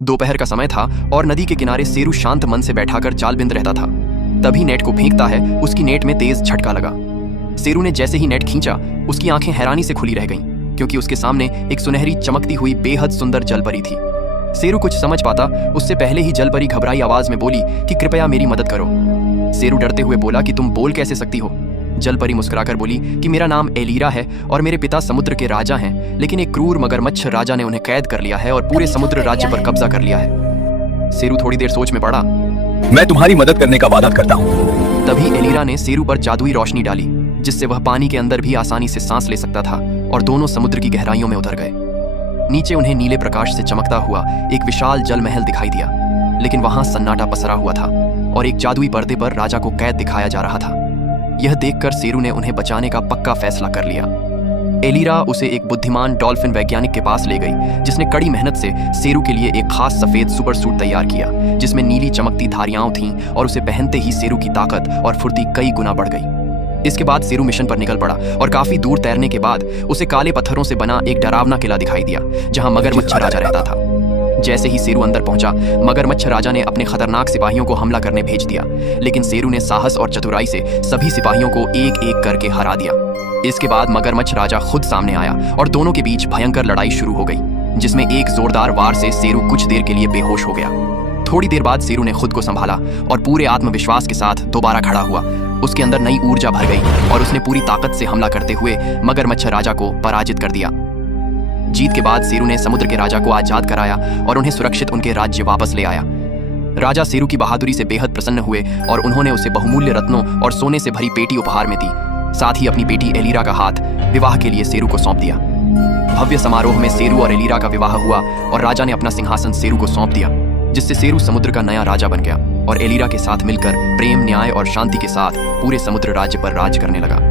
दोपहर का समय था और नदी के किनारे सेरू शांत मन से बैठाकर जाल बिंद रहता था। तभी नेट को फेंकता है, उसकी नेट में तेज झटका लगा। सेरू ने जैसे ही नेट खींचा, उसकी आंखें हैरानी से खुली रह गईं, क्योंकि उसके सामने एक सुनहरी चमकती हुई बेहद सुंदर जलपरी थी। सेरू कुछ समझ पाता उससे पहले ही जलपरी घबराई आवाज में बोली कि कृपया मेरी मदद करो। सेरू डरते हुए बोला कि तुम बोल कैसे सकती हो। जलपरी मुस्कुराकर बोली कि मेरा नाम एलीरा है और मेरे पिता समुद्र के राजा हैं, लेकिन एक क्रूर मगरमच्छ राजा ने उन्हें कैद कर लिया है और पूरे समुद्र राज्य पर कब्जा कर लिया है। सेरू थोड़ी देर सोच में पड़ा। मैं तुम्हारी मदद करने का वादा करता हूँ। तभी एलीरा ने सेरू पर जादुई रोशनी डाली, जिससे वह पानी के अंदर भी आसानी से सांस ले सकता था और दोनों समुद्र की गहराइयों में उतर गए। नीचे उन्हें नीले प्रकाश से चमकता हुआ एक विशाल जल महल दिखाई दिया, लेकिन वहां सन्नाटा पसरा हुआ था और एक जादुई पर्दे पर राजा को कैद दिखाया जा रहा था। यह देखकर सेरू ने उन्हें बचाने का पक्का फैसला कर लिया। एलीरा उसे एक बुद्धिमान डॉल्फिन वैज्ञानिक के पास ले गई, जिसने कड़ी मेहनत से सेरू के लिए एक खास सफेद सुपर सूट तैयार किया, जिसमें नीली चमकती धारियां थीं और उसे पहनते ही सेरू की ताकत और फुर्ती कई गुना बढ़ गई। इसके बाद सेरू मिशन पर निकल पड़ा और काफी दूर तैरने के बाद उसे काले पत्थरों से बना एक डरावना किला दिखाई दिया, जहां मगरमच्छ राजा रहता था। जैसे ही सेरू अंदर पहुंचा, मगरमच्छ राजा ने अपने खतरनाक सिपाहियों को हमला करने भेज दिया, लेकिन सेरू ने साहस और चतुराई से सभी सिपाहियों को एक एक करके हरा दिया। इसके बाद मगरमच्छ राजा खुद सामने आया और दोनों के बीच भयंकर लड़ाई शुरू हो गई, जिसमें एक जोरदार वार से सेरू कुछ देर के लिए बेहोश हो गया। थोड़ी देर बाद सेरू ने खुद को संभाला और पूरे आत्मविश्वास के साथ दोबारा खड़ा हुआ। उसके अंदर नई ऊर्जा भर गई और उसने पूरी ताकत से हमला करते हुए मगरमच्छ राजा को पराजित कर दिया। जीत के बाद सेरू ने समुद्र के राजा को आजाद कराया और उन्हें सुरक्षित उनके राज्य वापस ले आया। राजा सेरू की बहादुरी से बेहद प्रसन्न हुए और उन्होंने उसे बहुमूल्य रत्नों और सोने से भरी पेटी उपहार में दी। साथ ही अपनी बेटी एलीरा का हाथ विवाह के लिए सेरू को सौंप दिया। भव्य समारोह में सेरू और एलीरा का विवाह हुआ और राजा ने अपना सिंहासन सेरू को सौंप दिया, जिससे सेरू समुद्र का नया राजा बन गया और एलीरा के साथ मिलकर प्रेम, न्याय और शांति के साथ पूरे समुद्र राज्य पर राज करने लगा।